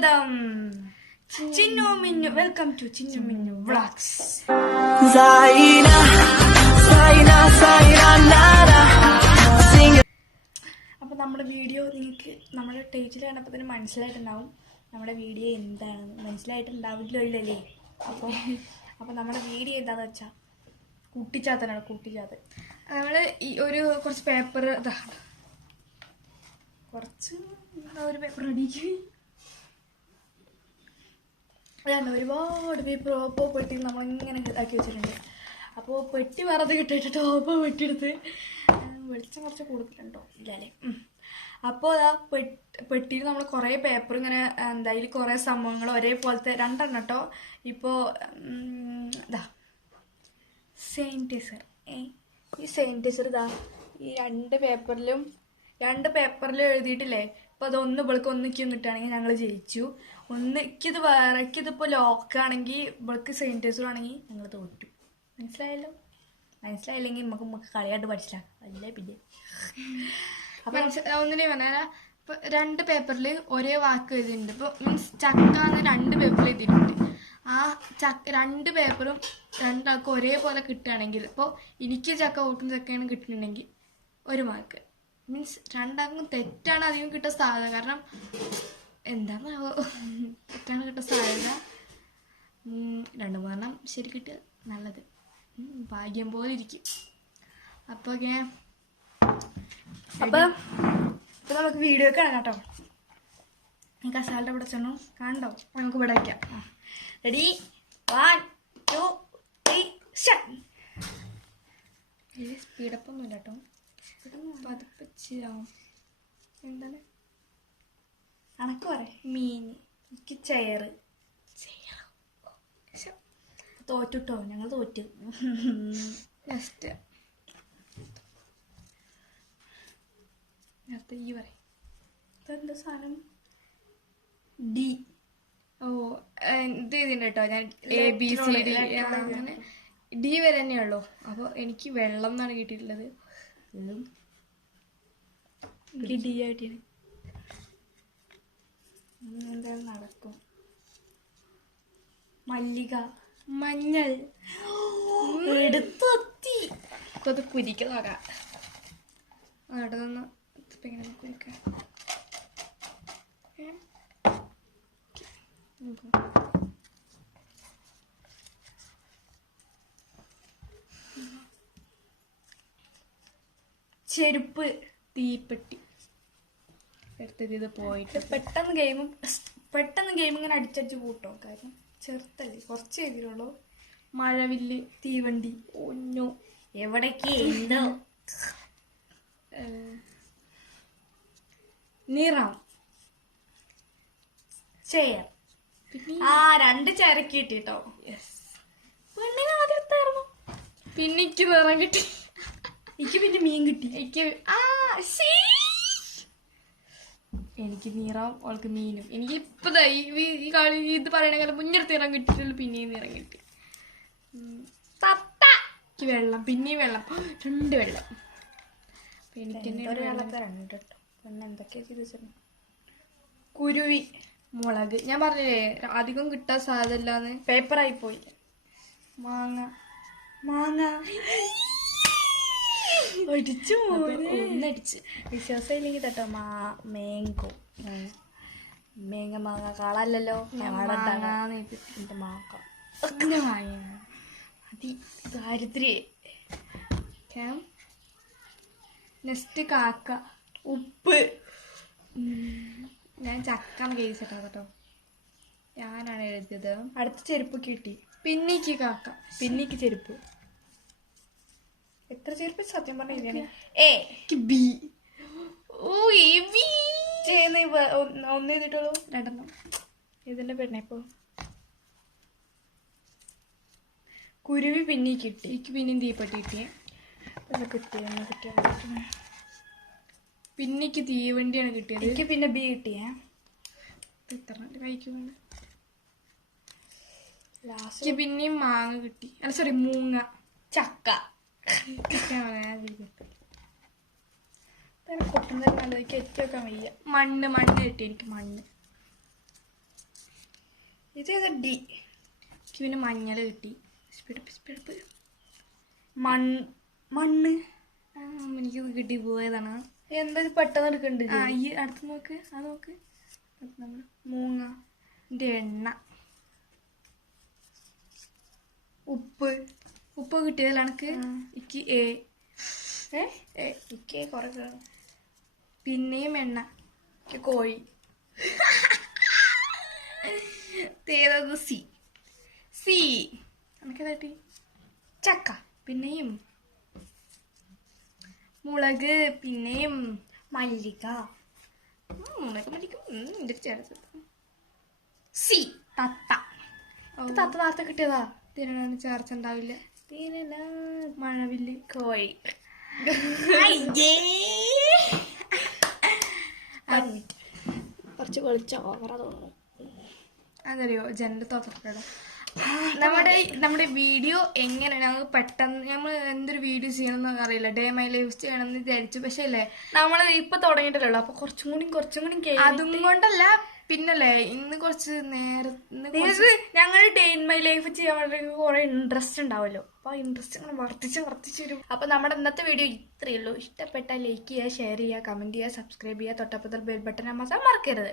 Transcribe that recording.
സ്വാഗതം. Chinnu Minnu, welcome to Chinnu Minnu vlogs. അപ്പൊ നമ്മുടെ വീഡിയോ നിങ്ങൾക്ക് നമ്മുടെ ടേജിൽ കണ്ടപ്പോൾ തന്നെ മനസ്സിലായിട്ടുണ്ടാവും നമ്മുടെ വീഡിയോ എന്താണെന്ന്. മനസ്സിലായിട്ടുണ്ടാവില്ലല്ലേ? അപ്പോൾ നമ്മുടെ വീഡിയോ എന്താന്ന് വെച്ചാൽ കുട്ടിച്ചാത്തനാണ്. കുട്ടിച്ചാത്തൻ നമ്മൾ ഈ കുറച്ച് പേപ്പർ ഒരു പേപ്പർ അടിക്ക് അതാണ് ഒരുപാട് പേപ്പർ പെട്ടി നമ്മളിങ്ങനെ ഇതാക്കി വെച്ചിട്ടുണ്ട്. അപ്പോൾ പെട്ടി വേറെ കിട്ടിയിട്ട് ടോപ്പ് പെട്ടിയെടുത്ത് വെളിച്ചം കുറച്ച് കൂടുതലുണ്ടോ ഇല്ലല്ലേ? അപ്പോൾ ആ പെട്ടിയിൽ നമ്മൾ കുറേ പേപ്പർ ഇങ്ങനെ എന്തായാലും കുറേ സംഭവങ്ങൾ ഒരേപോലത്തെ രണ്ടെണ്ണം കേട്ടോ. ഇപ്പോൾ ഇതാ സാനിറ്റൈസർ. ഈ സാനിറ്റൈസർ ഇതാ ഈ രണ്ട് പേപ്പറിലും എഴുതിയിട്ടില്ലേ? അപ്പോൾ അതൊന്ന് ഇവൾക്ക് ഒന്നിക്കും കിട്ടുകയാണെങ്കിൽ ഞങ്ങൾ ജയിച്ചു. ഒന്നിക്കിത് വേറെക്കിതിപ്പോൾ ലോക്കാണെങ്കിൽ ഇവൾക്ക് സാനിറ്റൈസർ ആണെങ്കിൽ ഞങ്ങൾ തോറ്റു. മനസ്സിലായില്ലെങ്കിൽ നമുക്ക് കളിയായിട്ട് പഠിച്ചിട്ടാണ് അല്ലേ? പിന്നെ ഒന്നിനെ പറഞ്ഞാൽ ഇപ്പൊ രണ്ട് പേപ്പറിൽ ഒരേ വാക്ക് എഴുതിയിട്ടുണ്ട്. ഇപ്പൊ മീൻസ് ചക്കാന്ന് രണ്ട് പേപ്പറിൽ എഴുതിയിട്ടുണ്ട്. ആ രണ്ട് പേപ്പറും രണ്ടാൾക്കും ഒരേപോലെ കിട്ടുകയാണെങ്കിൽ ഇപ്പോൾ എനിക്ക് ചക്ക ഓർക്കും ചക്കയാണ് കിട്ടുന്നുണ്ടെങ്കിൽ ഒരു മാർക്ക്. മീൻസ് രണ്ടാൾക്കും തെറ്റാണ് അധികം കിട്ടാൻ സാധ്യത. കാരണം എന്താണാവോ തെറ്റാണ് കിട്ടാൻ സാധ്യത. രണ്ടു മൂന്നെണ്ണം ശരി കിട്ടിയ നല്ലത്, ഭാഗ്യം പോലെ ഇരിക്കും. അപ്പോൾ നമുക്ക് വീഡിയോ കാണാം കേട്ടോ. ഈ കസാലിൻ്റെ ഇവിടെ ചെന്നു കാണണ്ടോ? നമുക്ക് ഇവിടെ വയ്ക്കാം. Ready, 1 2 3 start. സ്പീഡപ്പൊന്നും ഇല്ല കേട്ടോ, പതിപ്പിച്ചാവും. എന്താണ് അണക്ക് പറയാം? മീൻ, എനിക്ക് ചെയറ്. തോറ്റുട്ടോ, ഞങ്ങൾ തോറ്റു. നെക്സ്റ്റ് നേരത്തെ ഈ പറയും ഇതെന്താ സാധനം? ഡി. ഓ ഇത് ഇതിൻ്റെ കേട്ടോ. ഞാൻ ABCD അങ്ങനെ ഡി വരെ തന്നെയുള്ളൂ. അപ്പോൾ എനിക്ക് വെള്ളം എന്നാണ് കിട്ടിയിട്ടുള്ളത്. ഡി ആയിട്ട് എന്തായാലും നടക്കും. മല്ലിക, മഞ്ഞൾ, എടുത്തെത്തി. അത് കുരിക്ക നോക്കാം. അവിടെ നിന്ന് ഇങ്ങനെ കുരിക്കാം. ചെരുപ്പ്, തീപ്പെട്ടി എടുത്തത്. ഇത് പോയിട്ട് പെട്ടെന്ന് ഗെയിം ഇങ്ങനെ അടിച്ചടിച്ച് കൂട്ടോ. കാര്യം ചെറുത്തല്ലേ, കുറച്ച് എഴുതിയുള്ളൂ. മഴവില്ല്, തീവണ്ടി. ഒന്നു എവിടേക്ക് എന്തോ. നിറം, ചെയർ. രണ്ട് ചെയറൊക്കെ കിട്ടിട്ടോ. പെണ്ണിന് ആദ്യം എത്തായിരുന്നു. പിന്നെ എനിക്ക് നിറം കിട്ടി. എനിക്ക് പിന്നെ മീൻ കിട്ടി. എനിക്ക് നിറം, അവൾക്ക് മീനും. എനിക്ക് ഇപ്പൊ ഈ കളി ഇത് പറയണ മുന്നേരത്തെ നിറം കിട്ടിയിട്ടുള്ളൂ. പിന്നെയും നിറം കിട്ടി. എനിക്ക് വെള്ളം, പിന്നെയും വെള്ളം, 2 വെള്ളം. എനിക്ക് എന്തൊക്കെയാ ചെയ്ത് വെച്ചിരുന്നു? കുരുവി, മുളക്. ഞാൻ പറഞ്ഞില്ലേ അധികം കിട്ടാൻ സാധ്യതയില്ലാന്ന്. പേപ്പറായി പോയി. മാങ്ങ ഒടിച്ചു ഒന്നടിച്ച്. വിശ്വാസം ഇല്ലെങ്കിൽ തട്ടോ. മേങ്കോ, മാങ്ങ കളല്ലല്ലോ. ദാരിദ്ര്യ. നെക്സ്റ്റ് കാക്ക, ഉപ്പ്. ഞാൻ ചക്കാന്ന് കേസിട്ടാ കേട്ടോ. ഞാനാണ് എഴുതിയത്. അടുത്ത ചെരുപ്പ് കിട്ടി. പിന്നിക്ക് കാക്ക, പിന്നിക്ക് ചെരുപ്പ്. എത്ര ചെരുപ്പ് സത്യം പറഞ്ഞ? ബി. ഒന്ന് എഴുതിട്ടുള്ളൂ. 2 ഇതിന്റെ പെണ്ണെ. ഇപ്പൊ കുരുവി പിന്നി കിട്ടി. എനിക്ക് പിന്നെയും തീപ്പെട്ടി കിട്ടിയേ. പിന്നിക്ക് തീവണ്ടിയാണ് കിട്ടിയത്. എനിക്ക് പിന്നെ ബി കിട്ടിയേ. കഴിക്കും. ലാസ്റ്റ് പിന്നെയും മാങ്ങ കിട്ടി. അല്ല സോറി, മൂങ്ങ. ചക്ക. മണ്ണ് കിട്ടി. എനിക്ക് മണ്ണ്. ഇത് ഏതാ ഡി? എനിക്ക് പിന്നെ മഞ്ഞൾ കിട്ടി. സ്പിടിപ്പ് മണ്ണ്. എനിക്കിത് കിട്ടി പോയതാണ്. എന്താ പെട്ടെന്ന് എടുക്കണ്ട്? ഈ അടുത്ത് നോക്ക്, അത് നോക്ക്. നമ്മൾ മൂങ്ങ. എണ്ണ. ഉപ്പ് കിട്ടിയതല്ല എനിക്ക്. എനിക്ക് എ. എനിക്ക് കുറെ കാണും. പിന്നെയും എണ്ണ. കോഴി. തേതത് സി. എനിക്കേതാട്ടി? ചക്ക. പിന്നെയും മുളക്. പിന്നെയും മല്ലിക. മുളക് മല്ലിക്കും എൻ്റെ ചേർത്ത്. സി. തത്ത. തത്ത നേരത്തെ കിട്ടിയതാ. തിരുവനന്തപുരം ചേർച്ച ഉണ്ടാവില്ല. മഴവില്ല്. കോഴി. കുറച്ച് വെളിച്ച ഓവറാ തോന്നുന്നു. അതറിയോ ജനൽ തോന്നിട്ടുണ്ടോ? നമ്മുടെ വീഡിയോ എങ്ങനെയാണ് ഞങ്ങൾ പെട്ടെന്ന് നമ്മൾ എന്തൊരു വീഡിയോ ചെയ്യണമെന്ന് അറിയില്ല. ഡേ മൈ ലൈഫ് ചെയ്യണമെന്ന് വിചാരിച്ചു. പക്ഷേ അല്ലേ നമ്മൾ ഇപ്പൊ തുടങ്ങിയിട്ടല്ലോ. അപ്പൊ കുറച്ചും കൂടി അതും കൊണ്ടല്ല. പിന്നല്ലേ ഇന്ന് കുറച്ച് ഞങ്ങൾ ഡേ ഇൻ മൈ ലൈഫ് ചെയ്യാൻ വേണ്ടി കുറെ ഇൻട്രസ്റ്റ് ഉണ്ടാവുമല്ലോ. അപ്പൊ ഇൻട്രസ്റ്റ് ഇങ്ങനെ വർദ്ധിച്ച് വരും. അപ്പൊ നമ്മുടെ ഇന്നത്തെ വീഡിയോ ഇത്രയേ ഉള്ളൂ. ഇഷ്ടപ്പെട്ടാൽ ലൈക്ക് ചെയ്യുക, ഷെയർ ചെയ്യുക, കമന്റ് ചെയ്യുക, സബ്സ്ക്രൈബ് ചെയ്യുക, തൊട്ടപ്പുറത്തെ ബെൽ ബട്ടൺ അമർത്താൻ മറക്കരുത്.